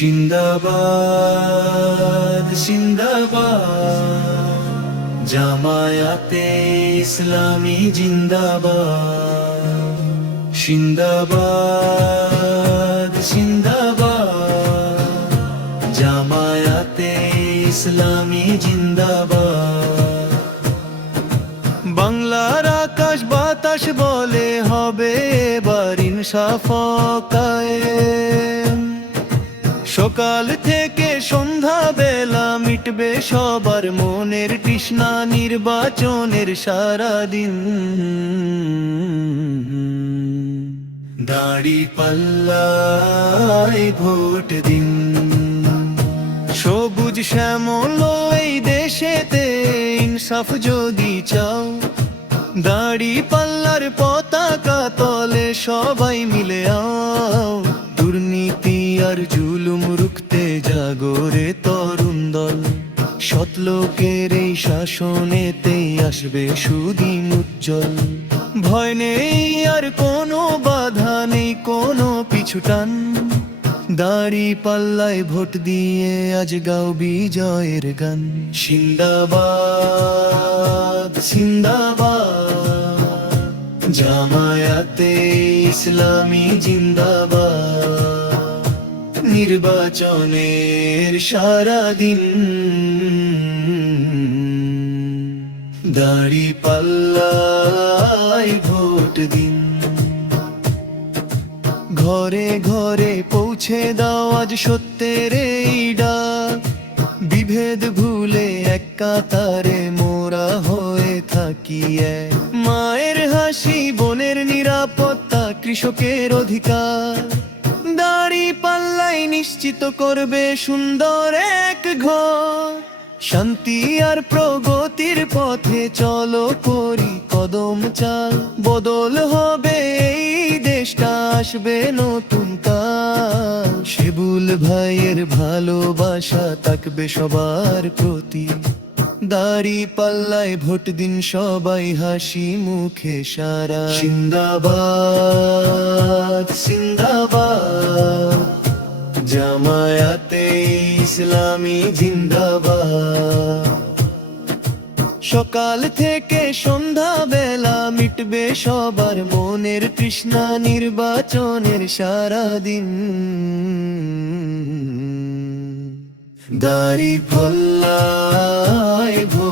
সিন্দাবাদ সিন্দাবাদ জামায়াতে ইসলামী জিন্দাবাদ। সিন্দাবাদ সিন্দাবাদ জামায়াতে ইসলামী জিন্দাবাদ। বাংলার আকাশ বাতাস বলে হবে এবার ইনসাফ। সকাল থেকে সন্ধ্যা বেলা মিটবে সবার মনের তৃষ্ণা নির্বাচনের সারা দিন দাড়ি পাল্লায় ভোট দিন। সবুজ শ্যামল এই দেশেতে ইনসাফ যদি চাও, দাড়ি পাল্লার পতাকা তলে সবাই মিলে আও। আর জুলুম রুখতে জাগরে তরুণ দল। সৎলোকের এই শাসনেতেই আসবে সুদিন উজ্জ্বল। ভয় নেই আর কোনো বাধা নেই, কোনো পিছুটান দাড়ি পাল্লায় ভোট দিয়ে আজ গাও বিজয়ের গান। সিন্দাবাদ সিন্দাবাদ, জামায়াতে ইসলামী জিন্দাবাদ। নির্বাচনের সারা দিন দাড়ি পাল্লায় ভোট দিন। ঘরে ঘরে পৌঁছে দাও আজ সত্যের এই ডাক। বিভেদ ভুলে এক কাতারে মোরা হয়ে থাকি মায়ের হাসি, বোনের নিরাপত্তা, কৃষকের অধিকার। পাল্লাই নিশ্চিত করবে সুন্দর এক ঘর। শান্তি আর প্রগতির পথে চলো করি কদম চাল। বদল হবে এই দেশটা, আসবে নতুন কাল। শিবুল ভাইয়ের ভালোবাসা থাকবে সবার প্রতি। দাড়ি পাল্লায় ভোট দিন সবাই, হাসি মুখে সারা। সিন্দাবাদ জামায়াতে ইসলামী জিন্দাবাদ। সকাল থেকে সন্ধ্যা বেলা মিটবে সবার মনের কৃষ্ণা নির্বাচনের সারাদিন। দাড়ি দিন